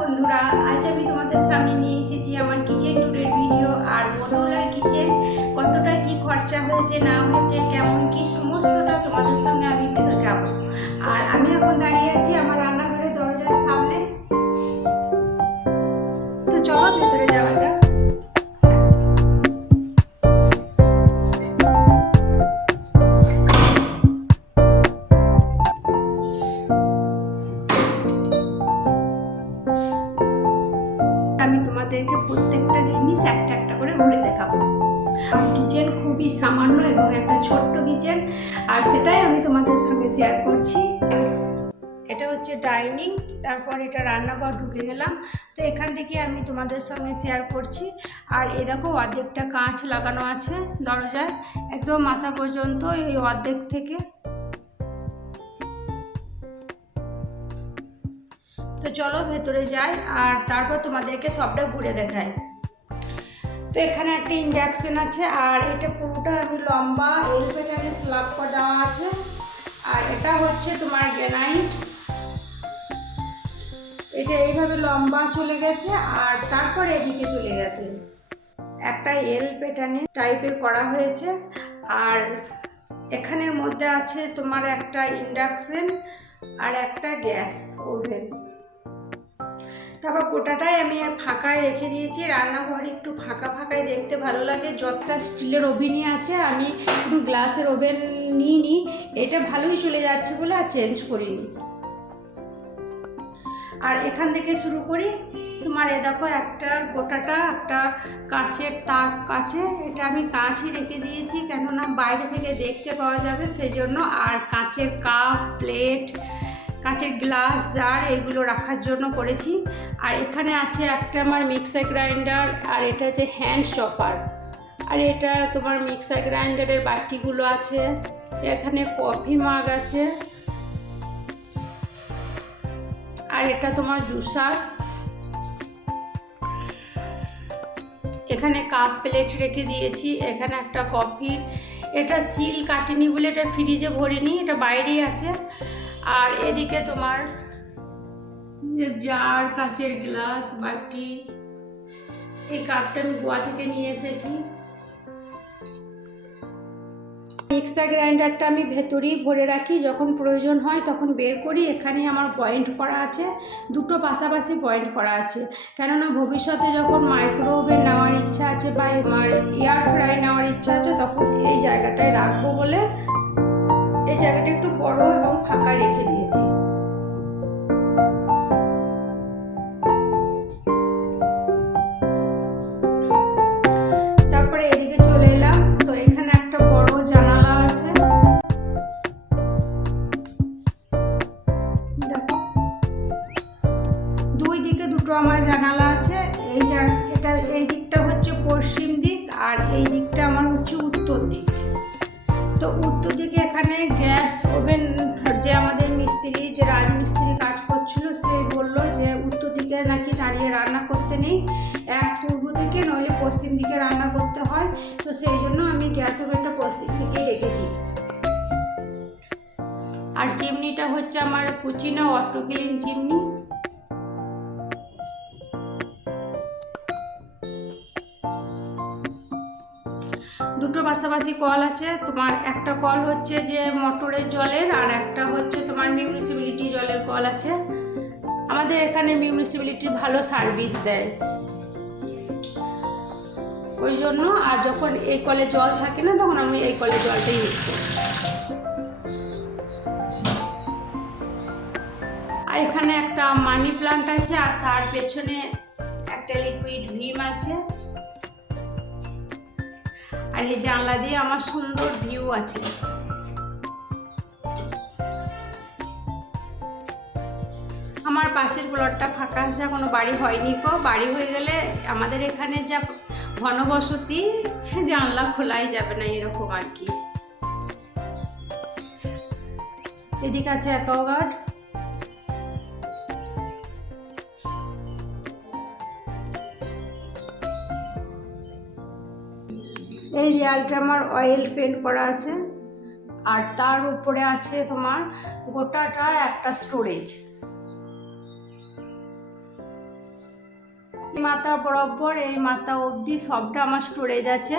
বন্ধুরা, আজ আমি তোমাদের সামনে নিয়ে এসেছি আমার কিচেন টুরের ভিডিও আর মনোলার কিচেন কতটা কি খরচা হয়েছে, না হয়েছে, কেমন কি, সমস্তটা তোমাদের সঙ্গে আমি দেখাবো। আর আমি এখন দাঁড়িয়ে আছি আমার রান্নাঘরের দরজার সামনে। তো চলো ভেতরে তারপর এটা রান্নাঘর ঢুকে গেলাম। তো এখান থেকে আমি তোমাদের সঙ্গে শেয়ার করছি। আর এ দেখো অর্ধেকটা কাঁচ লাগানো আছে দরজায়। একদম মাথা পর্যন্ত এই অর্ধেক থেকে। তো চলো ভেতরে যাই আর তারপর তোমাদেরকে সবটা ঘুরে দেখাই। তো এখানে একটা ইন্ডাকশন আছে আর এটা পুরোটা আমি লম্বা এল প্যাটার্নের স্ল্যাব করে দেওয়া আছে। আর এটা হচ্ছে তোমার গ্যানাইট এটা এইভাবে লম্বা চলে গেছে আর তারপরে এদিকে চলে গেছে। একটা এল প্যাটার্নের টাইপের করা হয়েছে। আর এখানের মধ্যে আছে তোমার একটা ইন্ডাকশন আর একটা গ্যাস ওভেন তারপর গোটাটাই আমি ফাঁকায় রেখে দিয়েছি। রান্নাঘর একটু ফাঁকা ফাঁকায় দেখতে ভালো লাগে। যতটা স্টিলের ওভেনই আছে, আমি একটু গ্লাসের ওভেন নিইনি। এটা ভালোই চলে যাচ্ছে বলে আর চেঞ্জ করিনি। আর এখান থেকে শুরু করি। তোমার এ দেখো একটা গোটাটা, একটা কাঁচের তাক কাছে। এটা আমি কাঁচই রেখে দিয়েছি, কেননা বাইরে থেকে দেখতে পাওয়া যাবে। সেই জন্য আর কাঁচের কাপ, প্লেট, কাঁচের গ্লাস, জার এগুলো রাখার জন্য করেছি। আর এখানে আছে একটা আমার মিক্সার গ্রাইন্ডার, আর এটা হচ্ছে হ্যান্ড চপার। আর এটা তোমার মিক্সার গ্রাইন্ডারের বাটিগুলো আছে। এখানে কফি মাগ আছে। আর এটা তোমার জুসার এখানে কাপ প্লেট রেখে দিয়েছি, এখানে একটা কফি। এটা সিল কাটেনি বলে এটা ফ্রিজে ভরিনি, এটা বাইরেই আছে। আর এদিকে তোমার জার, কাচের গ্লাস বাটি এই কাপটা আমি গোয়া থেকে নিয়ে এসেছি। মিক্সার গ্রাইন্ডারটা আমি ভেতরেই ভরে রাখি, যখন প্রয়োজন হয় তখন বের করি, এখানে আমার পয়েন্ট করা আছে, দুটো পাশাপাশি পয়েন্ট করা আছে। কেননা ভবিষ্যতে যখন মাইক্রোওভেন নেওয়ার ইচ্ছা আছে বা আমার এয়ার ফ্রাই নেওয়ার ইচ্ছা আছে, তখন এই জায়গাটায় রাখব বলে, এই জায়গাটা একটু বড় এবং ফাঁকা রেখে দিয়েছি। আমার জানালা আছে, এই এটা, এই দিকটা হচ্ছে পশ্চিম দিক আর এই দিকটা আমার হচ্ছে উত্তর দিক। তো উত্তর দিকে এখানে গ্যাস ওভেন, যে আমাদের মিস্ত্রি, যে রাজমিস্ত্রি কাজ করছিল, সে বলল যে উত্তর দিকে নাকি দাঁড়িয়ে রান্না করতে নেই। এক পূর্ব দিকে নইলে পশ্চিম দিকে রান্না করতে হয়। তো সেই জন্য আমি গ্যাস ওভেনটা পশ্চিম দিকেই রেখেছি। আর চিমনিটা হচ্ছে আমার কুচিনা অটো ক্লিন চিমনি। পাশাপাশি কল আছে। তোমার একটা কল হচ্ছে যে মোটরের জলের আর একটা হচ্ছে তোমার মিউনিসিপ্যালিটি জলের কল আছে। আমাদের এখানে মিউনিসিপ্যালিটির ভালো সার্ভিস দেয়। ওই জন্য আর যখন এই কলে জল থাকে না, তখন আমি এই কলে জলটাই ইউজ করি। আর এখানে একটা মানি প্লান্ট আছে আর তার পেছনে একটা লিকুইড ভিম আছে। আর এই জানলা দিয়ে আমার সুন্দর ভিউ আছে। আমার পাশের প্লটটা ফাঁকা আছে কোনো বাড়ি হয়নি কো বাড়ি হয়ে গেলে আমাদের এখানে যা ঘনবসতি, জানলা খোলাই যাবে না এরকম আর কি। এদিকে আছে অ্যাকোয়াগার্ড এই দেয়ালটা আমার অয়েল পেন্ট করা আছে। আর তার উপরে আছে তোমার গোটাটা একটা স্টোরেজ মাথা বরাবর, এই মাথা অবধি সবটা আমার স্টোরেজ আছে।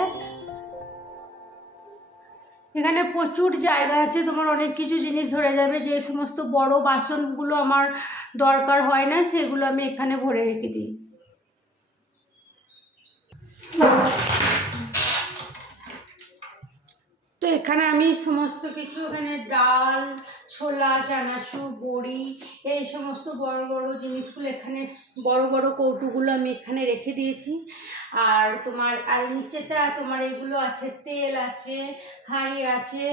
এখানে প্রচুর জায়গা আছে, তোমার অনেক কিছু জিনিস ধরে যাবে। যে সমস্ত বড় বাসনগুলো আমার দরকার হয় না, সেগুলো আমি এখানে ভরে রেখে দিই। তো এখানে আমি সমস্ত কিছু, এখানে ডাল, ছোলা, চানাচুর, বড়ি, এই সমস্ত বড় বড় জিনিসগুলো এখানে, বড় বড় কৌটোগুলো আমি এখানে রেখে দিয়েছি। আর তোমার, আর নিচেটা তোমার এগুলো আছে, তেল আছে, হাঁড়ি আছে।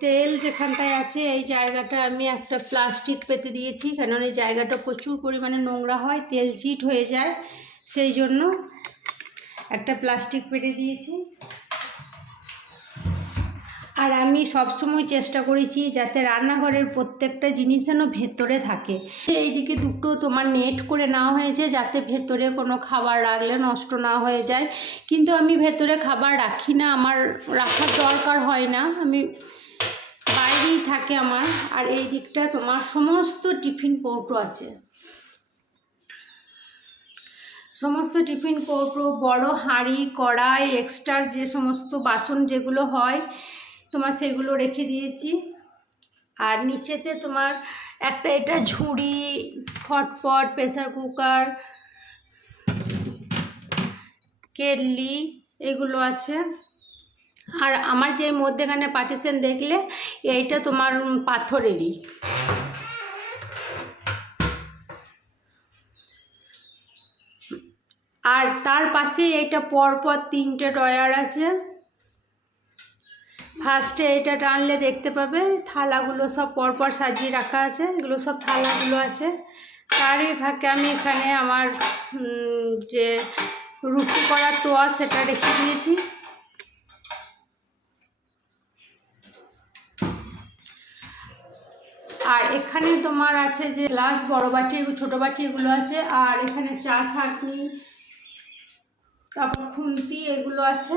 তেল যেখানটায় আছে, এই জায়গাটা আমি একটা প্লাস্টিক পেতে দিয়েছি কারণ এই জায়গাটা প্রচুর পরিমাণে নোংরা হয়, তেল চিট হয়ে যায়, সেই জন্য একটা প্লাস্টিক পেটে দিয়েছি। আর আমি সবসময় চেষ্টা করেছি যাতে রান্নাঘরের প্রত্যেকটা জিনিস যেন ভেতরে থাকে। এইদিকে দুটো তোমার নেট করে নেওয়া হয়েছে যাতে ভেতরে কোনো খাবার রাখলে নষ্ট না হয়ে যায়। কিন্তু আমি ভেতরে খাবার রাখি না, আমার রাখার দরকার হয় না। আমি বাইরেই থাকে আমার। আর এই দিকটা তোমার সমস্ত টিফিন কৌটো আছে। সমস্ত টিফিন কৌটো বড় হাঁড়ি, কড়াই এক্সট্রা যে সমস্ত বাসন যেগুলো হয় তোমার সেগুলো রেখে দিয়েছি। আর নিচেতে তোমার একটা এটা ঝুড়ি হটপট প্রেসার কুকার, কেটলি এগুলো আছে। আর আমার যে মধ্যেখানে পার্টিশন দেখলে এইটা তোমার পাথরেরই। আর তার পাশে এইটা পরপর তিনটে ডয়ার আছে। ফার্স্টে এটা টানলে দেখতে পাবে, থালাগুলো সব পরপর সাজিয়ে রাখা আছে, এগুলো সব থালাগুলো আছে। তারই ফাঁকে আমি এখানে আমার যে রুটি করার তোয়া সেটা রেখে দিয়েছি। আর এখানে তোমার আছে যে গ্লাস, বড় বাটি ছোটো বাটি এগুলো আছে, আর এখানে চা, ছাঁকনি, তারপর খুন্তি এগুলো আছে।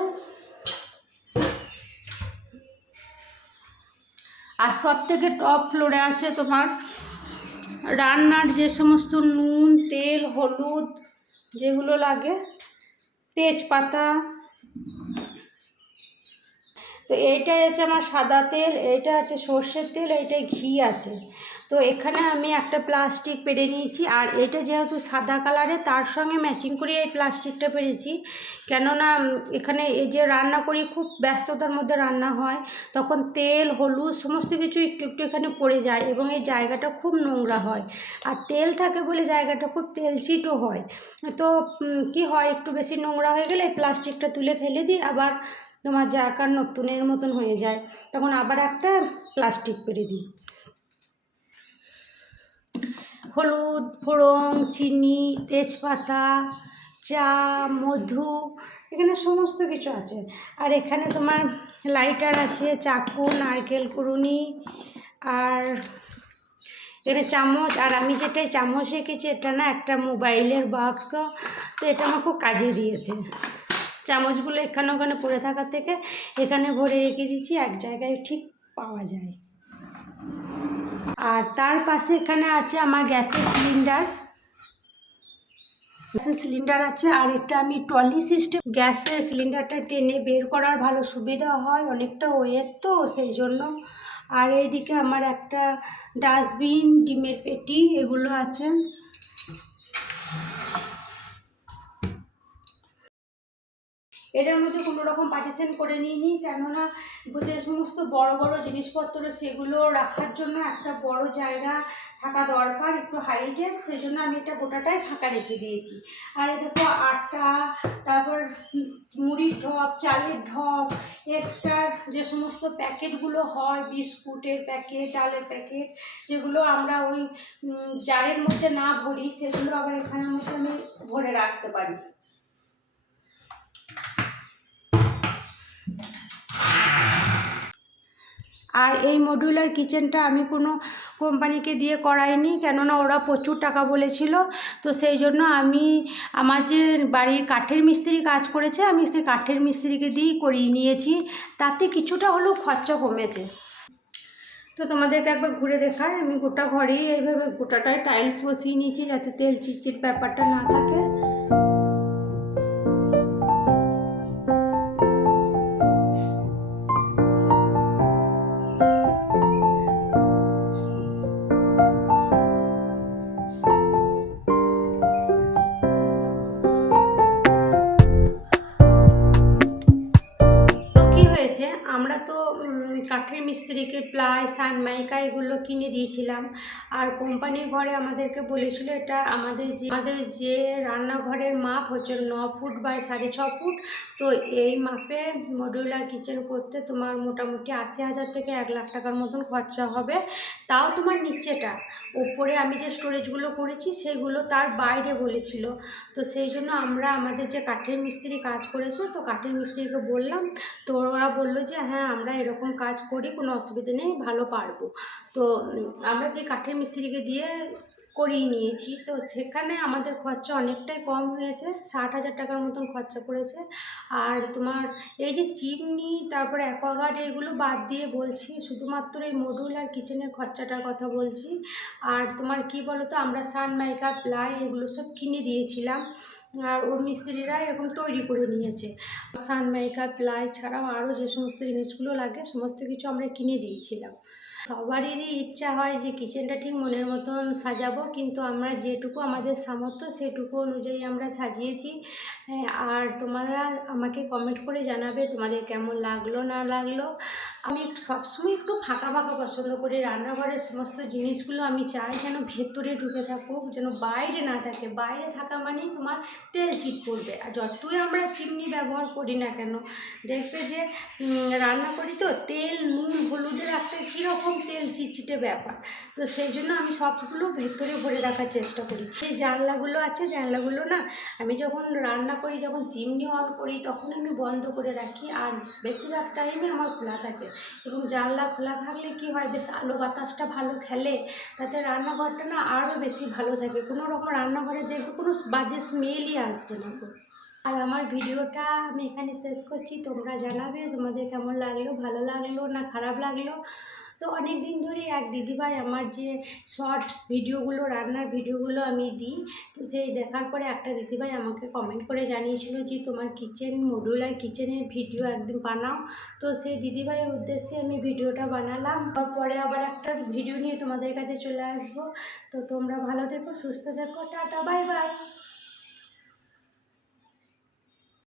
আর সব থেকে টপ ফ্লোরে আছে তোমার রান্নার যে সমস্ত নুন, তেল, হলুদ যেগুলো লাগে, তেজপাতা। তো এইটাই আছে আমার সাদা তেল এইটা আছে সর্ষের তেল এইটাই ঘি আছে। তো এখানে আমি একটা প্লাস্টিক পেরে নিয়েছি আর এটা যেহেতু সাদা কালারে তার সঙ্গে ম্যাচিং করে এই প্লাস্টিকটা পেরেছি কেননা এখানে এই যে রান্না করি, খুব ব্যস্ততার মধ্যে রান্না হয়, তখন তেল, হলুদ সমস্ত কিছু একটু একটু এখানে পড়ে যায় এবং এই জায়গাটা খুব নোংরা হয়। আর তেল থাকে বলে জায়গাটা খুব তেলচিটও হয়। তো কি হয়, একটু বেশি নোংরা হয়ে গেলে এই প্লাস্টিকটা তুলে ফেলে দিই, আবার তোমার জাকার নতুনের মতন হয়ে যায়। তখন আবার একটা প্লাস্টিক পেরে দিই। হলুদ, ফোড়ন, চিনি, তেজপাতা, চা, মধু, এখানে সমস্ত কিছু আছে। আর এখানে তোমার লাইটার আছে, চাকু, নারকেল কুড়ুনি, আর এখানে চামচ, আর আমি যেটা চামচ রেখেছি, এটা না একটা মোবাইলের বাক্স তো এটা আমার খুব কাজে দিয়েছে। চামচগুলো এখানে ওখানে পড়ে থাকার থেকে এখানে ভরে রেখে দিয়েছি, এক জায়গায় ঠিক পাওয়া যায়। আর তার পাশে এখানে আছে আমার গ্যাসের সিলিন্ডার। গ্যাসের সিলিন্ডার আছে, আর এটা আমি ট্রলি সিস্টেম। গ্যাসের সিলিন্ডারটা টেনে বের করার ভালো সুবিধা হয়, অনেকটা ওয়েট তো, সেই জন্য। আর এইদিকে আমার একটা ডাস্টবিন, ডিমের পেটি, এগুলো আছে। এটার মধ্যে কোনো রকম পার্টিশন করে নিইনি, কেননা যে সমস্ত বড় বড় জিনিসপত্র সেগুলো রাখার জন্য একটা বড় জায়গা থাকা দরকার একটু হাইটের সেই জন্য আমি এটা গোটাটাই ফাঁকা রেখে দিয়েছি। আর দেখো আটা, তারপর মুড়ির ঢপ, চালের ঢপ এক্সট্রা যে সমস্ত প্যাকেটগুলো হয়, বিস্কুটের প্যাকেট ডালের প্যাকেট যেগুলো আমরা ওই জারের মধ্যে না ভরি, সেগুলো আবার এখানের মধ্যে আমি ভরে রাখতে পারি। আর এই মডিউলার কিচেনটা আমি কোনো কোম্পানিকে দিয়ে করাইনি, কেননা ওরা প্রচুর টাকা বলেছিল। তো সেই জন্য আমি আমার যে বাড়ির কাঠের মিস্ত্রি কাজ করেছে, আমি সেই কাঠের মিস্ত্রিকে দিয়েই করিয়ে নিয়েছি। তাতে কিছুটা হলেও খরচা কমেছে। তো তোমাদেরকে একবার ঘুরে দেখায় আমি গোটা ঘরেই এইভাবে গোটাটায় টাইলস বসিয়ে নিয়েছি যাতে তেল চিচির ব্যাপারটা না থাকে। সানমাইকা এগুলো কিনে দিয়েছিলাম। আর কোম্পানির ঘরে আমাদেরকে বলেছিল এটা আমাদের যে আমাদের যে রান্নাঘরের মাপ হচ্ছে ন ফুট বাই সাড়ে ছ ফুট। তো এই মাপে মডিউলার কিচেন করতে তোমার মোটামুটি আশি হাজার থেকে এক লাখ টাকার মতন খরচা হবে। তাও তোমার নিচেটা। ওপরে আমি যে স্টোরেজগুলো করেছি সেগুলো তার বাইরে বলেছিল। তো সেই জন্য আমরা আমাদের যে কাঠের মিস্ত্রি কাজ করেছে, তো কাঠের মিস্ত্রিকে বললাম, তো ওরা বলল যে হ্যাঁ আমরা এরকম কাজ করি, কোনো অসুবিধা নেই, ভালো পারব। তো আমরা যে কাঠের মিস্ত্রিকে দিয়ে করিয়ে নিয়েছি। তো সেখানে আমাদের খরচা অনেকটাই কম হয়েছে, ষাট হাজার টাকার মতন খরচা পড়েছে। আর তোমার এই যে চিমনি, তারপরে অ্যাকোয়াগার্ড, এগুলো বাদ দিয়ে বলছি, শুধুমাত্র এই মডুল আর কিচেনের খরচাটার কথা বলছি। আর তোমার কি বলো তো আমরা সানমাইকা প্লাই এগুলো সব কিনে দিয়েছিলাম। আর ওর মিস্ত্রিরা এরকম তৈরি করে নিয়েছে। সানমাইকা প্লাই ছাড়াও আরও যে সমস্ত জিনিসগুলো লাগে, সমস্ত কিছু আমরা কিনে দিয়েছিলাম। সবারই ইচ্ছা হয় যে কিচেনটা ঠিক মনের মতন সাজাবো, কিন্তু আমরা যেটুকু আমাদের সামর্থ্য সেটুকু অনুযায়ী আমরা সাজিয়েছি। আর তোমরা আমাকে কমেন্ট করে জানাবে তোমাদের কেমন লাগল, না লাগল। আমি সবসময় একটু ফাঁকা ফাঁকা পছন্দ করি। রান্নাঘরের সমস্ত জিনিসগুলো আমি চাই যেন ভেতরে ঢুকে থাকুক, যেন বাইরে না থাকে। বাইরে থাকা মানেই তোমার তেল চিট পড়বে। আর যতই আমরা চিমনি ব্যবহার করি না কেন, দেখবে যে রান্না করি তো, তেল, নুন, হলুদের একটা কীরকম তেল চিটচিটে ব্যাপার। তো সেই জন্য আমি সবগুলো ভেতরে ভরে রাখার চেষ্টা করি। যে জানলাগুলো আছে, জানলাগুলো না, আমি যখন রান্না করি, যখন চিমনি অন করি, তখন আমি বন্ধ করে রাখি। আর বেশিরভাগ টাইমে আমার খোলা থাকে। এবং জানলা খোলা থাকলে কি হয়, বেশ আলো বাতাসটা ভালো খেলে, তাতে রান্নাঘরটা না আরও বেশি ভালো থাকে। কোনো রকম রান্নাঘরে দেখবে কোনো বাজে স্মেলই আসবে না। আর আমার ভিডিওটা আমি এখানে শেষ করছি। তোমরা জানাবে তোমাদের কেমন লাগল, ভালো লাগল না খারাপ লাগল? তো অনেক দিন ধরে এক দিদিভাই আমার যে শর্টস ভিডিওগুলো রান্নার ভিডিওগুলো আমি দিই, তো সেই দেখার পরে একটা দিদিভাই আমাকে কমেন্ট করে জানিয়েছিল যে, তোমার কিচেন মডুলার কিচেনের ভিডিও একদিন বানাও। তো সেই দিদিভাইয়ের উদ্দেশ্যে আমি ভিডিওটা বানালাম। পরে আবার একটা ভিডিও নিয়ে তোমাদের কাছে চলে আসব। তো তোমরা ভালো থেকো, সুস্থ থেকো, টাটা বাই বাই